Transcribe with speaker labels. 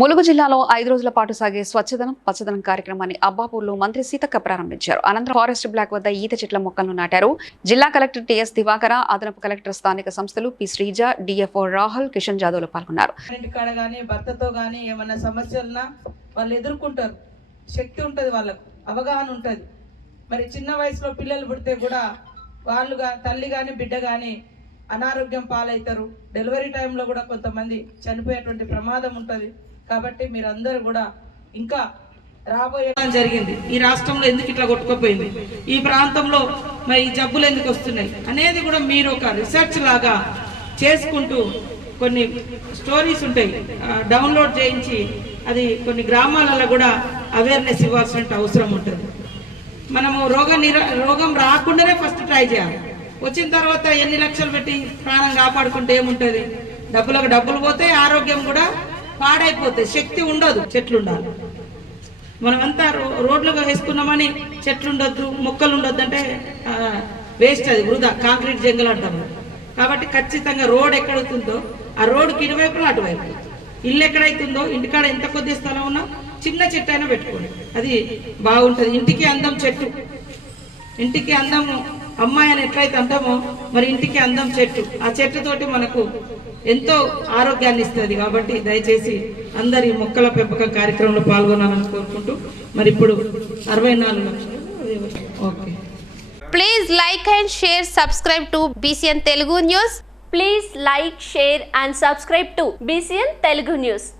Speaker 1: ములుగు జిల్లాలో ఐదు రోజుల పాటు సాగే స్వచ్ఛదనం పచ్చదనం కార్యక్రమాన్ని అబ్బాపూర్లో మంత్రి సీతక్క ప్రారంభించారు. అనంతరం ఫారెస్ట్ బ్లాక్ వద్ద ఈత చెట్ల మొక్కలను నాటారు. జిల్లా కలెక్టర్ టిఎస్ దివాకర అదనపు కలెక్టర్ స్థానిక సంస్థలు పి శ్రీజ డిఎఫ్ఓ రాహుల్ కిషన్ జాదవ్లు పాల్గొన్నారు.
Speaker 2: కాడ కానీ భర్తతో కానీ ఏమైనా సమస్యలున్నా వాళ్ళు ఎదుర్కొంటారు. శక్తి ఉంటుంది వాళ్ళకు అవగాహన ఉంటుంది. మరి చిన్న వయసులో పిల్లలు పుడితే కూడా వాళ్ళుగా తల్లి కానీ బిడ్డ కానీ అనారోగ్యం పాలవుతారు. డెలివరీ టైంలో కూడా కొంతమంది చనిపోయేటువంటి ప్రమాదం ఉంటుంది. కాబట్టి మీరందరూ కూడా ఇంకా రాబోయే జరిగింది. ఈ రాష్ట్రంలో ఎందుకు ఇట్లా కొట్టుకోపోయింది? ఈ ప్రాంతంలో మరి ఈ జబ్బులు ఎందుకు వస్తున్నాయి? అనేది కూడా మీరు ఒక రీసెర్చ్ లాగా చేసుకుంటూ కొన్ని స్టోరీస్ ఉంటాయి. డౌన్లోడ్ చేయించి అది కొన్ని గ్రామాలలో కూడా అవేర్నెస్ ఇవ్వాల్సిన అవసరం ఉంటుంది. మనము రోగ నిర రోగం రాకుండానే ఫస్ట్ ట్రై చేయాలి. వచ్చిన తర్వాత ఎన్ని లక్షలు పెట్టి ప్రాణం కాపాడుకుంటే ఏముంటుంది? డబ్బులకు డబ్బులు పోతే ఆరోగ్యం కూడా పాడైపోతాయి శక్తి ఉండదు చెట్లు ఉండాలి మనమంతా రో- రోడ్లుగా వేసుకున్నామని చెట్లు ఉండొద్దు మొక్కలు ఉండొద్దు అంటే వేస్ట్ అది వృధా కాంక్రీట్ జంగల్ అంటాము కాబట్టి ఖచ్చితంగా రోడ్ ఎక్కడవుతుందో ఆ రోడ్డుకి ఇరువైపులు అటువైపు. ఇల్లు ఎక్కడైతుందో ఇంటికాడ ఎంత కొద్ది స్థలం ఉన్నా చిన్న చెట్టు అయినా పెట్టుకోండి. అది బాగుంటుంది. ఇంటికి అందం చెట్టు. ఇంటికి అందము అమ్మాయి అని ఎట్లయితే అంటామో మరి ఇంటికి అందం చెట్టు. ఆ చెట్టుతోటి మనకు ఎంతో ఆరోగ్యాన్ని ఇస్తుంది. కాబట్టి దయచేసి అందరి మొక్కల పెంపకం కార్యక్రమంలో పాల్గొనాలని కోరుకుంటూ మరి ఇప్పుడు అరవై నాలుగు లక్షలు. Okay.
Speaker 3: Please like and share subscribe to BCN Telugu news.
Speaker 4: Please like share and subscribe to BCN Telugu news.